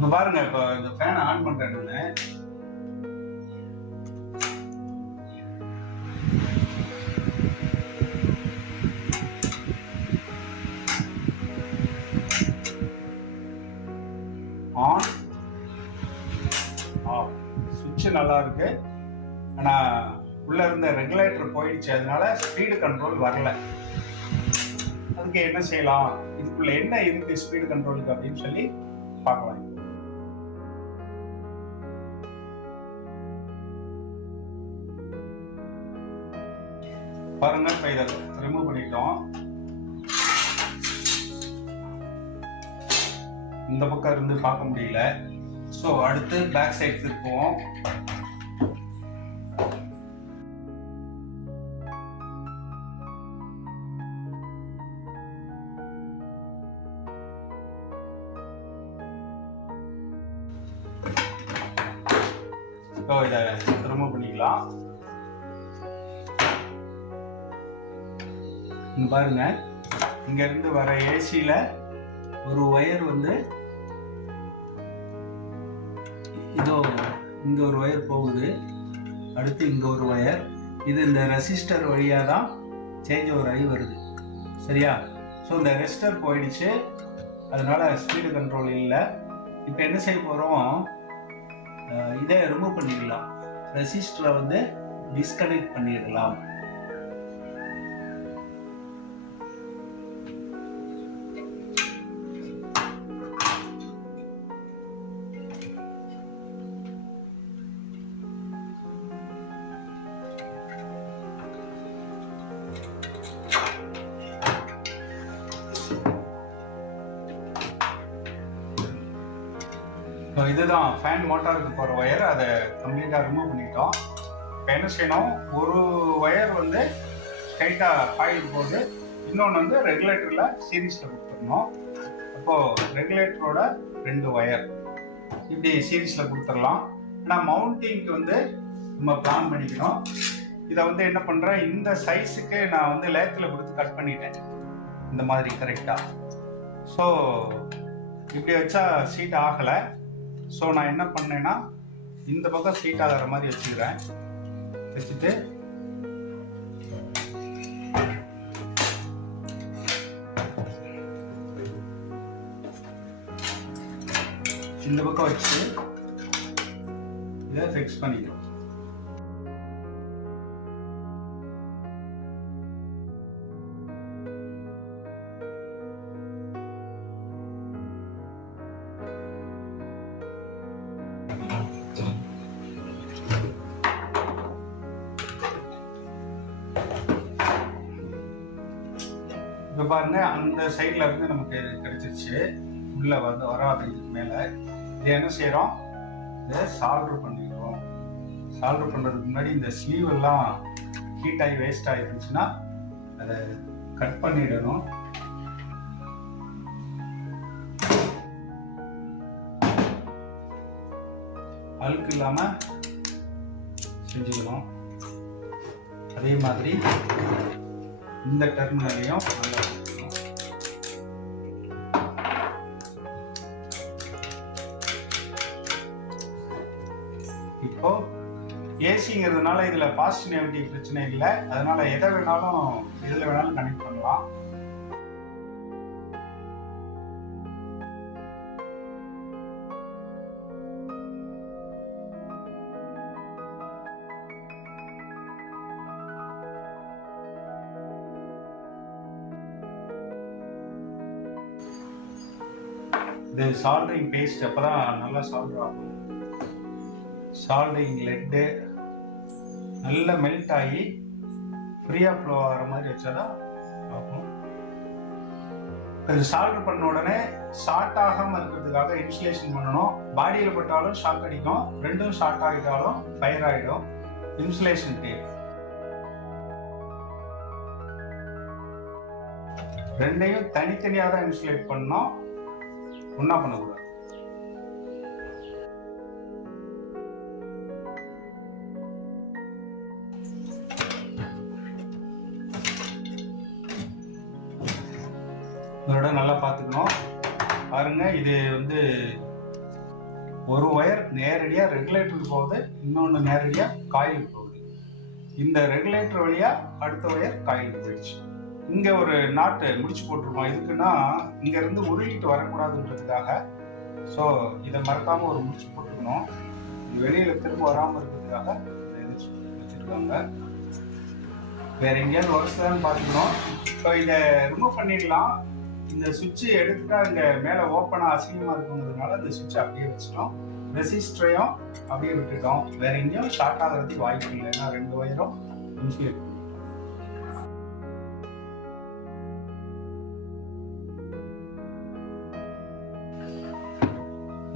இப்போ பாருங்க, இப்போ இந்த ஃபேனை ஆன் பண்றேன். ஆன் ஆஃப் சுவிட்ச் நல்லா இருக்கு. ஆனா உள்ள இருந்த ரெகுலேட்டர் போயிடுச்சு, அதனால ஸ்பீடு கண்ட்ரோல் வரல. அதுக்கு என்ன செய்யலாம், இதுக்குள்ள என்ன இருக்கு ஸ்பீடு கண்ட்ரோலுக்கு அப்படின்னு சொல்லி பார்க்கலாம். பாருங்க, இப்போ இதை ரிமூவ் பண்ணிட்டோம். இந்த பக்கம் இருந்து பார்க்க முடியல. ஸோ அடுத்து பேக் சைட் திருப்புவோம். ஸோ இதை ரிமூவ் பண்ணிக்கலாம். இங்க பாருங்க, இங்க இருந்து வர ஏசியில ஒரு ஒயர் வந்து இதோ இங்க ஒரு ஒயர் போகுது. அடுத்து இங்க ஒரு ஒயர், இது இந்த ரெசிஸ்டர் வழியா தான் சேஞ்ச் ஓவர் ஆகி வருது. சரியா? ஸோ இந்த ரெசிஸ்டர் போயிடுச்சு, அதனால ஸ்பீடு கண்ட்ரோல் இல்லை. இப்போ என்ன செய்ய போறோம், இதை ரிமூவ் பண்ணிடலாம். ரெசிஸ்டரை வந்து டிஸ்கனெக்ட் பண்ணிடலாம். இதுதான் ஃபேன் மோட்டாருக்கு போகிற ஒயர், அதை கம்ப்ளீட்டாக ரிமூவ் பண்ணிட்டோம். இப்போ என்ன செய்யணும், ஒரு ஒயர் வந்து ஸ்ட்ரைட்டாக காயில் போகுது, இன்னொன்று வந்து ரெகுலேட்டரில் சீரீஸில் கொடுத்துடணும். அப்போது ரெகுலேட்டரோட 2 ஒயர் இப்படி சீரீஸில் கொடுத்துடலாம். ஆனால் மவுண்டிங்க்கு வந்து நம்ம பிளான் பண்ணிக்கணும். இதை வந்து என்ன பண்ணுறேன், இந்த சைஸுக்கு நான் வந்து லேத்தில் கொடுத்து கட் பண்ணிட்டேன் இந்த மாதிரி கரெக்டாக. ஸோ இப்படி வச்சா சீட் ஆகலை. ஸோ நான் என்ன பண்ணேன்னா, இந்த பக்கம் சீட் ஆகிற மாதிரி வச்சுக்கிறேன். வச்சுட்டு இந்த பக்கம் வச்சு இதை ஃபிக்ஸ் பண்ணிக்கிறோம். இப்போ பாருங்க, அந்த சைட்ல இருந்து நமக்கு கிடைச்சிருச்சு. உள்ள வந்து வராது இதுக்கு மேல. இது என்ன செய்யறோம், இதை சால்டர் பண்ணிடுறோம். சால்டர் பண்றதுக்கு முன்னாடி இந்த ஸ்லீவ் எல்லாம் ஹீட் ஆகி வேஸ்ட் ஆகிருந்துச்சுன்னா அதை கட் பண்ணிடணும். அழுக்கு இல்லாம செஞ்சுக்கணும். அதே மாதிரி இந்த டெர்மினலையும் நல்லா கொடுக்கணும். இப்போ ஏசிங்கிறதுனால இதுல ஃபாஸ்ட் நேவிட்டி பிரச்சனை இல்லை, அதனால எதை வேணாலும் எதுல வேணாலும் கனெக்ட் பண்ணலாம். இது சால்டரிங் பேஸ்ட், அப்பதான் நல்லா சால்டர் ஆகும். சால்டரிங் லெட்டு நல்லா மெல்ட் ஆகி ஃப்ரீயா ஃப்ளோ ஆகிற மாதிரி வச்சாதான் ஆகும். இது சால்டர் பண்ண உடனே ஷார்ட் ஆகாம இருக்கிறதுக்காக இன்சுலேஷன் பண்ணணும். பாடியில் பட்டாலும் ஷாக் அடிக்கும், ரெண்டும் ஷார்ட் ஆகிட்டாலும் ஃபயர் ஆகிடும். இன்சுலேஷன் டேப் ரெண்டையும் தனித்தனியாக தான் இன்சுலேட் பண்ணணும், ஒன்னா பண்ணக்கூடாது. இதோட நல்லா பார்த்துக்கணும். பாருங்க, இது வந்து ஒரு ஒயர் நேரடியா ரெகுலேட்டருக்கு போகுது, இன்னொன்று நேரடியா காயிலுக்கு போகுது. இந்த ரெகுலேட்டர் வழியா அடுத்த ஒயர் காயிலுக்கு போயிடுச்சு. இங்க ஒரு நாட்டு முடிச்சு போட்டிருக்கோம். எதுக்குன்னா இங்க இருந்து உருளிட்டு வரக்கூடாதுன்றதுக்காக. ஸோ இதை மறக்காம ஒரு முடிச்சு போட்டுக்கணும். வெளியில திரும்ப வராம இருக்கிறதுக்காக வச்சிருக்காங்க. வேற எங்கேயாவது வருஷதான்னு பார்த்துக்கணும். இப்போ இதை ரிமூவ் பண்ணிடலாம். இந்த சுவிட்சு எடுத்துட்டா இங்க மேல ஓப்பனா அசிங்கமா இருக்குங்கிறதுனால இந்த சுவிட்ச் அப்படியே வச்சிட்டோம். ரெசிஸ்டரையும் அப்படியே விட்டுட்டோம். வேற எங்கேயும் ஷார்ட் ஆகிறதுக்கு வாய்ப்பு இல்லை. ஏன்னா 2 ஒயரும் இன்சுலேட்.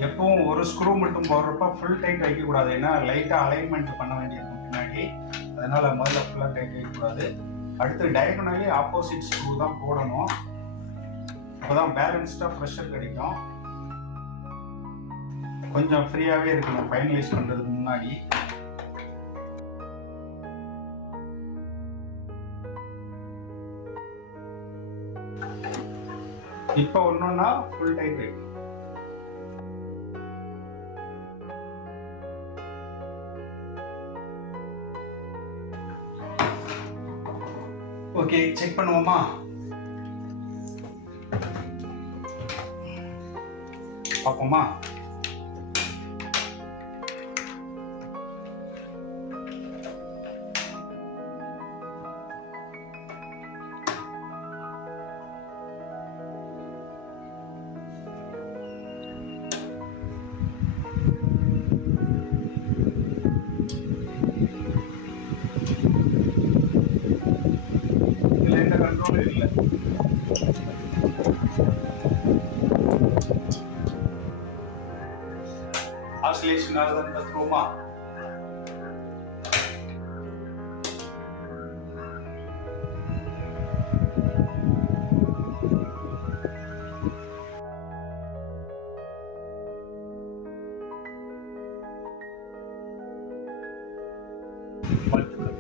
எப்பவும் ஒரு ஸ்க்ரூ மட்டும் போடுறப்ப ஃபுல் டைட் வைக்கக்கூடாது. ஏன்னா லைட்டாக அலைன்மெண்ட் பண்ண வேண்டியிருக்கும் பின்னாடி. அதனால முதல்ல ஃபுல்லாக டைட் வைக்கக்கூடாது. அடுத்து டயகனலி ஆப்போசிட் ஸ்க்ரூ தான் போடணும். அப்போதான் பேலன்ஸ்டாக ப்ரெஷர் கிடைக்கும். கொஞ்சம் ஃப்ரீயாகவே இருக்கணும் ஃபைனலைஸ் பண்ணுறதுக்கு முன்னாடி. இப்போ ஒன்றுன்னா ஃபுல் டைட் வைக்கணும். ஓகே, செக் பண்ணுவோமா? பார்ப்போமா? எந்த கண்ட்ரோலும் இல்லை. ஆசிலேஷன் ஆகுதுன்னு பார்த்துருவோமா? வாழ்த்துக்கள்.